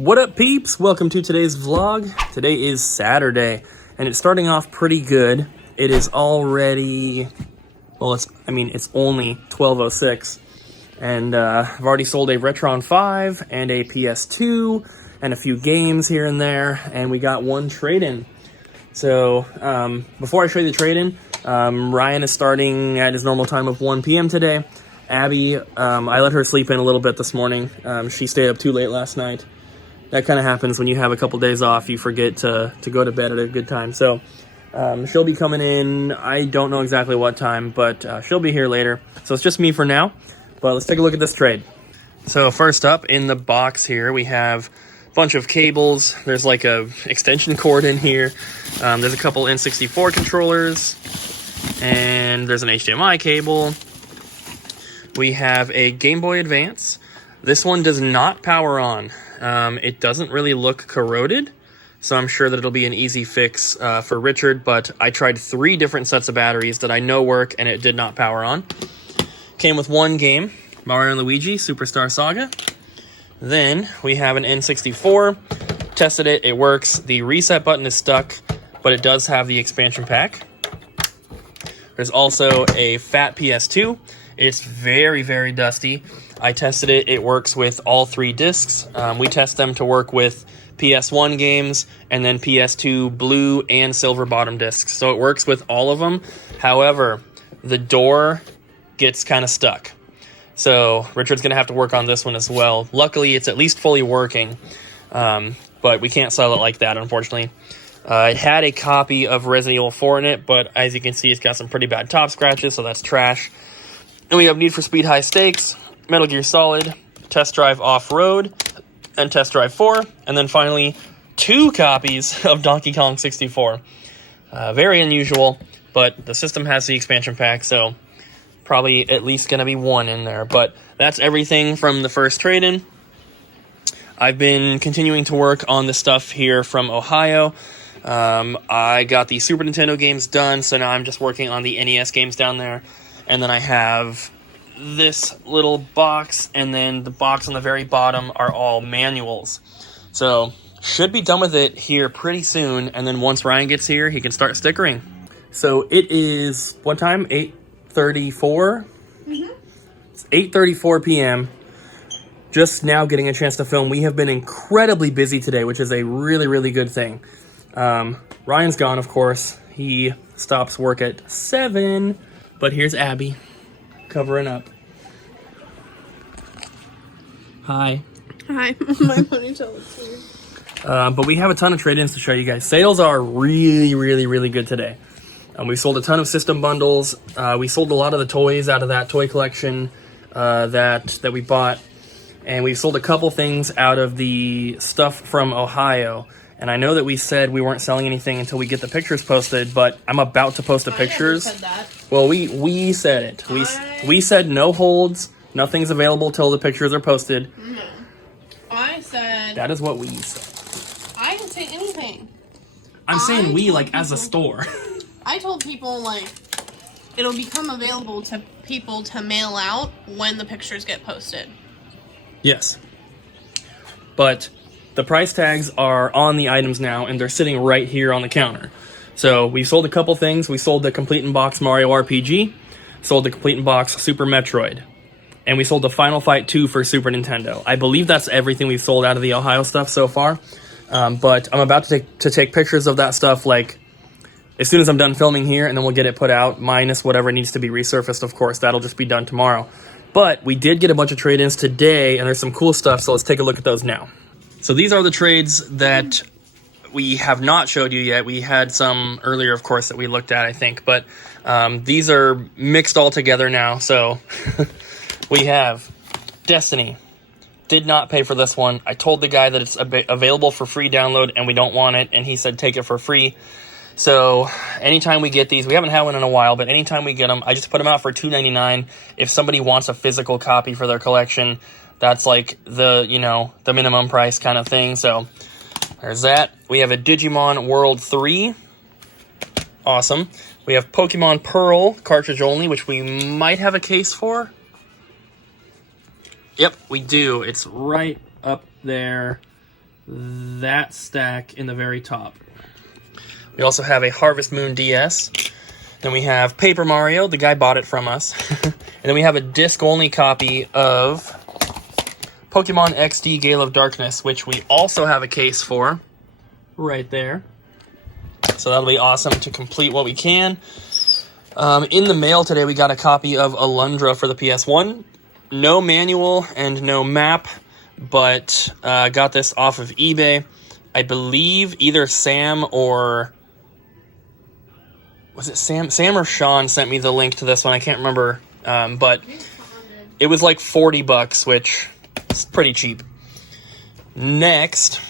What up, peeps? Welcome to today's vlog. Today is Saturday, and it's starting off pretty good. It is already, well, it's only 12:06, and I've already sold a Retron 5 and a PS2 and a few games here and there, and we got one trade-in. So, before I show you the trade-in, Ryan is starting at his normal time of 1 p.m. today. Abby, I let her sleep in a little bit this morning. She stayed up too late last night. That kind of happens when you have a couple days off. You forget to go to bed at a good time. So she'll be coming in. I don't know exactly what time, but she'll be here later. So it's just me for now. But let's take a look at this trade. So first up in the box here, we have a bunch of cables. There's like a extension cord in here. There's a couple N64 controllers. And there's an HDMI cable. We have a Game Boy Advance. This one does not power on. It doesn't really look corroded, so I'm sure that it'll be an easy fix for Richard, but I tried 3 different sets of batteries that I know work, and it did not power on. Came with one game, Mario & Luigi Superstar Saga. Then we have an N64. Tested it, it works. The reset button is stuck, but it does have the expansion pack. There's also a fat PS2. It's very, very dusty. I tested it. It works with all 3 discs. We test them to work with PS1 games and then PS2 blue and silver bottom discs. So it works with all of them. However, the door gets kind of stuck. So Richard's going to have to work on this one as well. Luckily, it's at least fully working. But we can't sell it like that, unfortunately. It had a copy of Resident Evil 4 in it, but as you can see, it's got some pretty bad top scratches, so that's trash. And we have Need for Speed High Stakes, Metal Gear Solid, Test Drive Off-Road, and Test Drive 4. And then finally, 2 copies of Donkey Kong 64. Very unusual, but the system has the expansion pack, so probably at least going to be 1 in there. But that's everything from the first trade-in. I've been continuing to work on the stuff here from Ohio. I got the Super Nintendo games done, so now I'm just working on the NES games down there. And then I have this little box, and then the box on the very bottom are all manuals. So, should be done with it here pretty soon, and then once Ryan gets here, he can start stickering. So it is, what time? 8:34? Mm-hmm. It's 8:34 p.m. Just now getting a chance to film. We have been incredibly busy today, which is a really, really good thing. Ryan's gone, of course. He stops work at 7. But here's Abby, covering up. Hi. Hi. My ponytail looks weird. But we have a ton of trade-ins to show you guys. Sales are really, really, really good today. We sold a ton of system bundles. We sold a lot of the toys out of that toy collection that we bought. And we sold a couple things out of the stuff from Ohio. And I know that we said we weren't selling anything until we get the pictures posted, but I'm about to post the pictures. I never said that. Well, we said it. We said no holds, nothing's available till the pictures are posted. No. I said... That is what we said. I didn't say anything. I'm saying we, like, as a store. I told people, like, it'll become available to people to mail out when the pictures get posted. Yes. But the price tags are on the items now, and they're sitting right here on the counter. So we sold a couple things. We sold the Complete in Box Mario RPG, sold the Complete in Box Super Metroid, and we sold the Final Fight 2 for Super Nintendo. I believe that's everything we've sold out of the Ohio stuff so far. But I'm about to take pictures of that stuff, like, as soon as I'm done filming here, and then we'll get it put out, minus whatever needs to be resurfaced, of course. That'll just be done tomorrow. But we did get a bunch of trade-ins today, and there's some cool stuff, so let's take a look at those now. So these are the trades that we have not showed you yet. We had some earlier, of course, that we looked at, I think. But these are mixed all together now. So we have Destiny. Did not pay for this one. I told the guy that it's available for free download and we don't want it. And he said take it for free. So anytime we get these, we haven't had one in a while, but anytime we get them, I just put them out for $2.99. If somebody wants a physical copy for their collection, that's like the minimum price kind of thing. So there's that. We have a Digimon World 3. Awesome. We have Pokemon Pearl cartridge only, which we might have a case for. Yep, we do. It's right up there. that stack in the very top. We also have a Harvest Moon DS. Then we have Paper Mario. The guy bought it from us. And then we have a disc-only copy of Pokemon XD Gale of Darkness, which we also have a case for right there. So that'll be awesome to complete what we can. In the mail today, we got a copy of Alundra for the PS1. No manual and no map, but got this off of eBay. I believe either Sam or... Was it Sam? Sam or Sean sent me the link to this one. I can't remember. But it was like $40, which is pretty cheap. Next,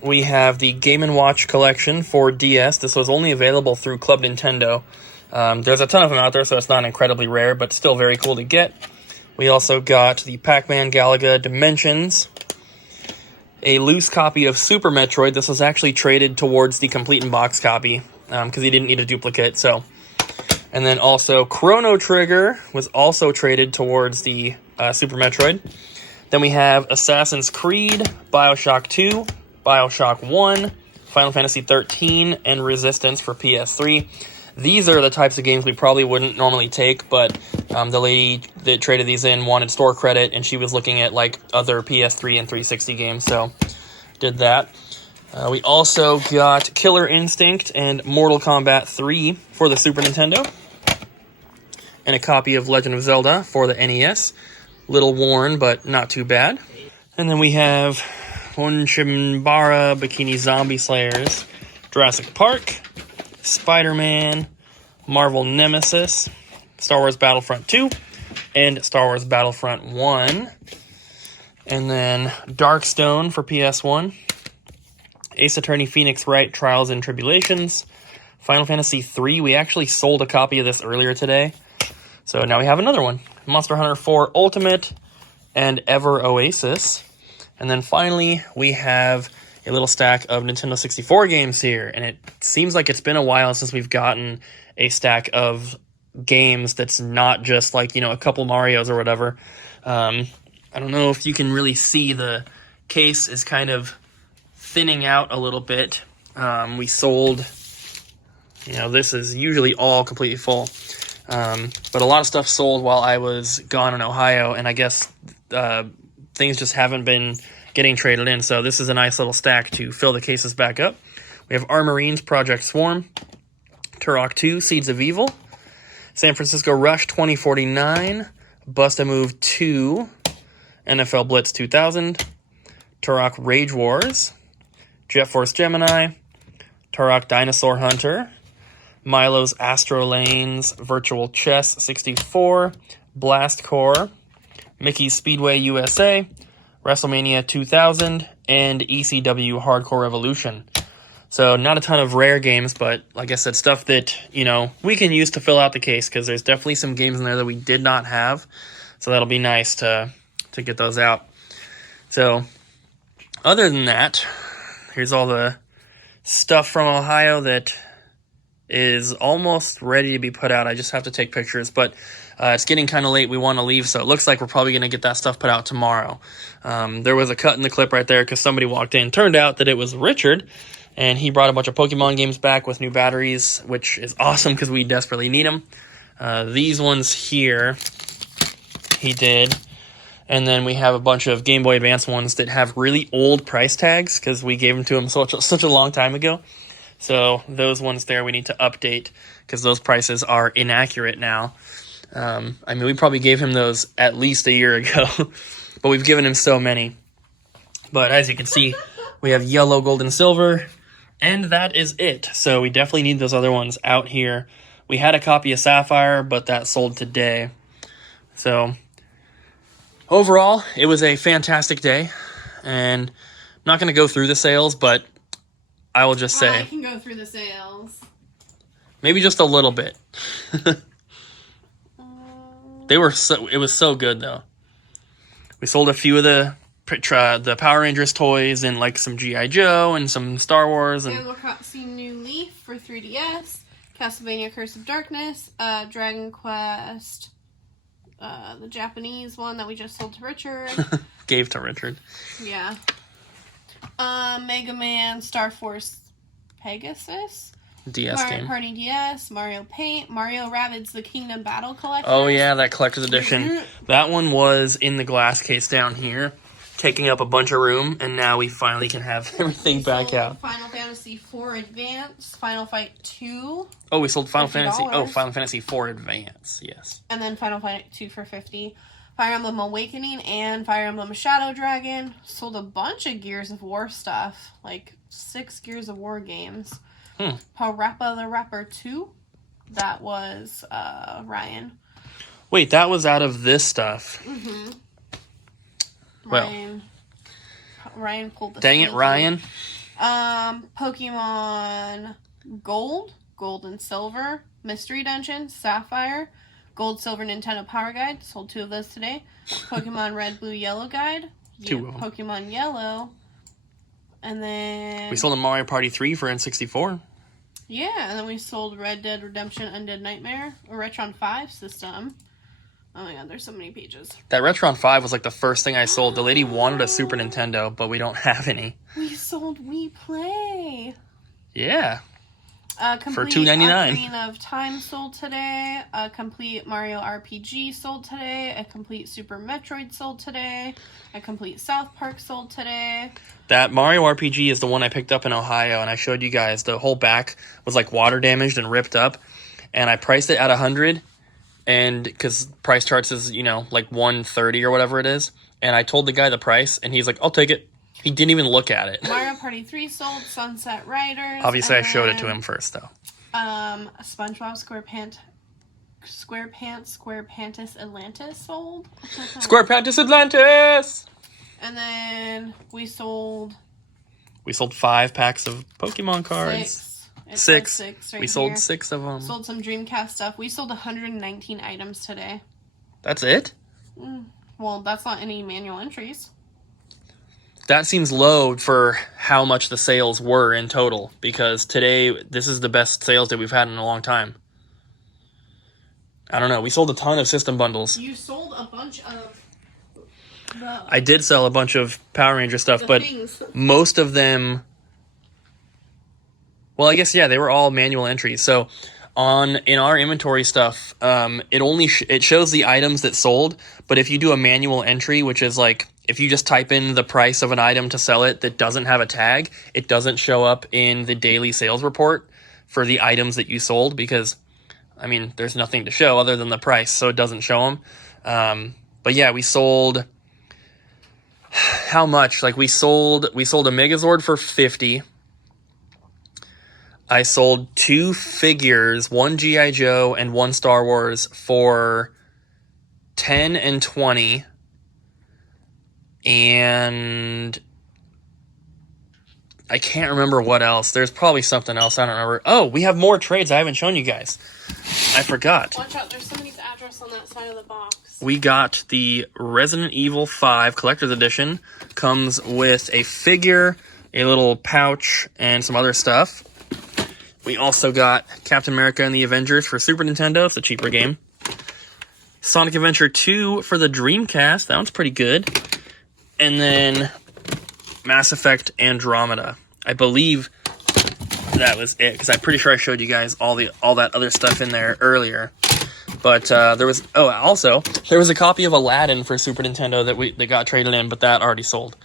we have the Game & Watch collection for DS. This was only available through Club Nintendo. There's a ton of them out there, so it's not incredibly rare, but still very cool to get. We also got the Pac-Man Galaga Dimensions. A loose copy of Super Metroid. This was actually traded towards the complete in-box copy, because he didn't need a duplicate, so... And then also Chrono Trigger was also traded towards the Super Metroid. Then we have Assassin's Creed, BioShock 2, BioShock 1, Final Fantasy 13, and Resistance for PS3. These are the types of games we probably wouldn't normally take, but the lady that traded these in wanted store credit, and she was looking at like other PS3 and 360 games, so did that. We also got Killer Instinct and Mortal Kombat 3 for the Super Nintendo. And a copy of Legend of Zelda for the NES. Little worn, but not too bad. And then we have Onchimbara Bikini Zombie Slayers, Jurassic Park, Spider-Man, Marvel Nemesis, Star Wars Battlefront 2, and Star Wars Battlefront 1. And then Darkstone for PS1. Ace Attorney Phoenix Wright Trials and Tribulations. Final Fantasy 3. We actually sold a copy of this earlier today. So now we have another one. Monster Hunter 4 Ultimate and Ever Oasis. And then finally, we have a little stack of Nintendo 64 games here. And it seems like it's been a while since we've gotten a stack of games that's not just like, a couple Marios or whatever. I don't know if you can really see the case is kind of thinning out a little bit. We sold, this is usually all completely full. But a lot of stuff sold while I was gone in Ohio, and I guess things just haven't been getting traded in, so this is a nice little stack to fill the cases back up. We have Armorines Project Swarm, Turok 2 Seeds of Evil, San Francisco Rush 2049, Bust-A-Move 2, NFL Blitz 2000, Turok Rage Wars, Jet Force Gemini, Turok Dinosaur Hunter, Milo's Astro Lanes, Virtual Chess 64, Blast Corps, Mickey's Speedway USA, WrestleMania 2000, and ECW Hardcore Revolution. So not a ton of rare games, but like I said, stuff that, we can use to fill out the case, because there's definitely some games in there that we did not have. So that'll be nice to get those out. So other than that, here's all the stuff from Ohio that is almost ready to be put out. I just have to take pictures, but it's getting kind of late. We want to leave, so it looks like we're probably going to get that stuff put out tomorrow. There was a cut in the clip right there because somebody walked in. Turned out that it was Richard, and he brought a bunch of Pokemon games back with new batteries, which is awesome because we desperately need them. These ones here, he did. And then we have a bunch of Game Boy Advance ones that have really old price tags because we gave them to him such a long time ago. So those ones there we need to update because those prices are inaccurate now. We probably gave him those at least a year ago, but we've given him so many. But as you can see, we have yellow, gold, and silver, and that is it. So we definitely need those other ones out here. We had a copy of Sapphire, but that sold today. So overall, it was a fantastic day, and I'm not going to go through the sales, but I will just say I can go through the sales. Maybe just a little bit. It was so good though. We sold a few of the Power Rangers toys and like some G.I. Joe and some Star Wars and Animal Crossing New Leaf for 3DS, Castlevania Curse of Darkness, Dragon Quest, the Japanese one that we just sold to Richard. Gave to Richard. Yeah. Mega Man, Star Force, Pegasus, DS Mario game. Party DS, Mario Paint, Mario Rabbids The Kingdom Battle Collection. Oh yeah, that collector's edition. That one was in the glass case down here, taking up a bunch of room, and now we finally can have everything back out. Final Fantasy IV Advance, Final Fight 2. Oh, we sold Final $50. Fantasy. Oh, Final Fantasy IV Advance. Yes. And then Final Fight 2 for $50. Fire Emblem Awakening and Fire Emblem Shadow Dragon. Sold a bunch of Gears of War stuff, like 6 Gears of War games. Parappa the Rapper 2. That was Ryan. Wait, that was out of this stuff. Mm-hmm. Well, Ryan pulled the dang it, Ryan. Pokemon Gold and Silver, Mystery Dungeon, Sapphire, Gold, Silver Nintendo Power Guide. Sold 2 of those today. Pokemon Red, Blue, Yellow Guide. 2 of them. Pokemon Yellow. And then... We sold a Mario Party 3 for N64. Yeah, and then we sold Red Dead Redemption Undead Nightmare, a Retron 5 system. Oh my god, there's so many pages. That Retron 5 was like the first thing I sold. The lady wanted a Super Nintendo, but we don't have any. We sold Wii Play. Yeah. For Complete $2.99. Ocarina of Time sold today. A complete Mario RPG sold today. A complete Super Metroid sold today. A complete South Park sold today. That Mario RPG is the one I picked up in Ohio, and I showed you guys. The whole back was like water damaged and ripped up, and I priced it at $100, and because price charts is, you know, like $130 or whatever it is, and I told the guy the price, and he's like, "I'll take it." He didn't even look at it. Mario Party 3 sold. Sunset Riders. Obviously, I showed it to him first, though. SpongeBob SquarePants Atlantis sold. SquarePants Atlantis! And then we sold 5 packs of Pokemon cards. 6. Right We sold here. 6 of them. Sold some Dreamcast stuff. We sold 119 items today. That's it? Well, that's not any manual entries. That seems low for how much the sales were in total, because today, this is the best sales that we've had in a long time. I don't know. We sold a ton of system bundles. You sold a bunch of... I did sell a bunch of Power Ranger stuff, but most of them... Well, I guess, yeah, they were all manual entries. So in our inventory stuff, it shows the items that sold, but if you do a manual entry, which is like... If you just type in the price of an item to sell it that doesn't have a tag, it doesn't show up in the daily sales report for the items that you sold because, I mean, there's nothing to show other than the price, so it doesn't show them. But yeah, we sold... How much? Like, we sold a Megazord for $50. I sold 2 figures, 1 G.I. Joe and 1 Star Wars for $10 and $20. And I can't remember what else. There's probably something else. I don't remember. Oh, we have more trades I haven't shown you guys. I forgot. Watch out, there's somebody's address on that side of the box. We got the Resident Evil 5 Collector's Edition. Comes with a figure, a little pouch, and some other stuff. We also got Captain America and the Avengers for Super Nintendo. It's a cheaper game. Sonic Adventure 2 for the Dreamcast. That one's pretty good. And then Mass Effect Andromeda. I believe that was it, because I'm pretty sure I showed you guys all that other stuff in there earlier. But there was a copy of Aladdin for Super Nintendo that got traded in, but that already sold.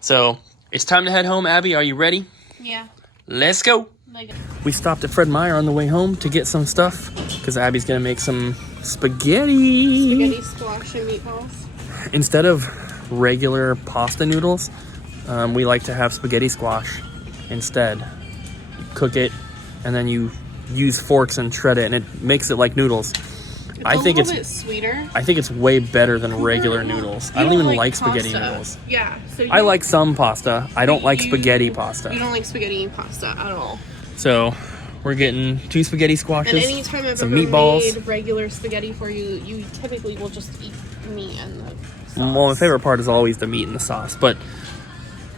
So it's time to head home. Abby, are you ready? Yeah. Let's go. We stopped at Fred Meyer on the way home to get some stuff, because Abby's gonna make some spaghetti. Spaghetti, squash, and meatballs. Instead of regular pasta noodles, we like to have spaghetti squash instead. You cook it, and then you use forks and shred it, and it makes it like noodles. I think it's a little bit sweeter. I think it's way better than regular noodles. I don't even like spaghetti noodles. Yeah. So I like some pasta. I don't like spaghetti pasta. You don't like spaghetti pasta at all. So we're getting 2 spaghetti squashes, and anytime I've some ever meatballs. made regular spaghetti for you, you typically will just eat meat and the sauce. Well, my favorite part is always the meat and the sauce, but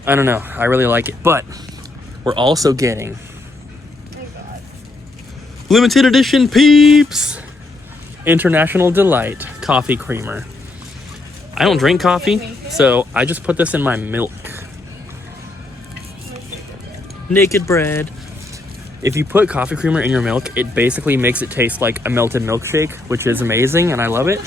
I don't know. I really like it. But we're also getting limited edition Peeps International Delight Coffee Creamer. I don't drink coffee, so I just put this in my milk. naked bread. If you put coffee creamer in your milk, it basically makes it taste like a melted milkshake, which is amazing, and I love it.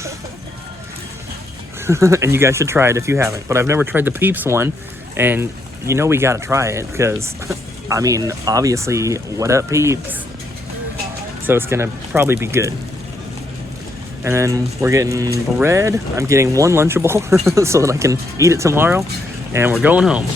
And you guys should try it if you haven't. But I've never tried the Peeps one, and you know we gotta try it, because, I mean, obviously, what up, Peeps? So it's gonna probably be good. And then we're getting bread. I'm getting one Lunchable so that I can eat it tomorrow, and we're going home.